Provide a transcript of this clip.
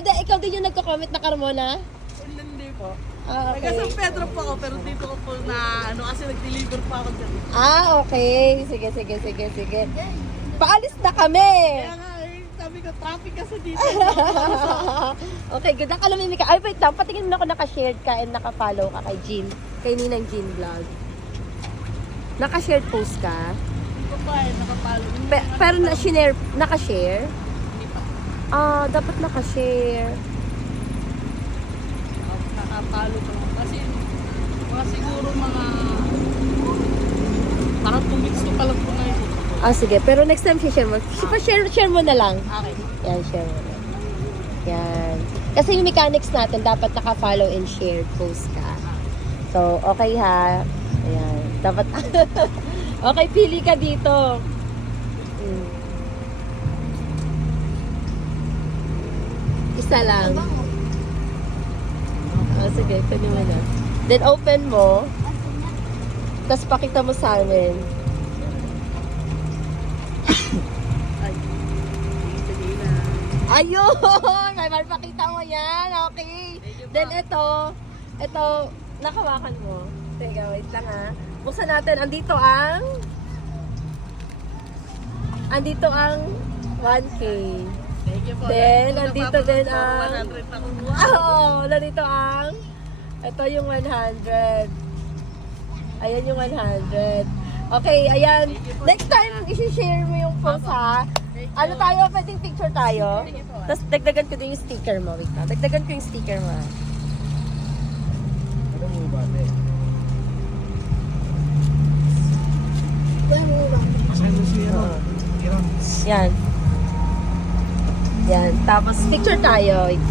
ikaw din yung nagko-comment na Carmona? Hindi po. Ah, Taga San okay. Pedro po ako, pero dito ko po na, kasi nag-deliver po ako dyan. Ah, okay. Sige. Paalis na kami. Kaya nga, sabi ko, traffic kasi dito. Okay, good. Nakalamimik ka. Ay, wait lang. Patingin mo na ako naka-shared ka and naka-follow ka kay Jean. Kay Ninang Jean Vlog. Naka-shared post ka? Hindi ko pa nakapalo. Pero na-share, naka-share? Hindi pa. Ah, dapat naka-share. Nakapalo ko lang. Kasi, mga siguro mga, parang 2 weeks ko pa lang po ngayon. Ah, sige. Pero next time share mo. Share mo na lang. Okay. Yan, share mo na. Yan. Kasi yung mechanics natin, dapat naka-follow and share post ka. So, okay ha. Ayan. Dapat, okay, pili ka dito. Isa lang. Oh, sige, pwede mo na. Then, open mo. Tapos, pakita mo sa amin. Ay. Sige na. Ayun! May marpakita mo yan. Okay. Then, ito, nakawakan mo. Teka, wait lang ha. Buksan natin. Andito ang 1K. Thank you po. Then, nandito din ang 100 ako. Oo, nandito ang ito yung 100. Ayan yung 100. Okay, ayan. Next time, isi-share mo yung post ha. Ano tayo? Pwedeng picture tayo? Tapos dagdagan ko din yung sticker mo. Wait lang. Dagdagan ko yung sticker mo ha. Yan. Yan. Tapos picture tayo. Wait lang.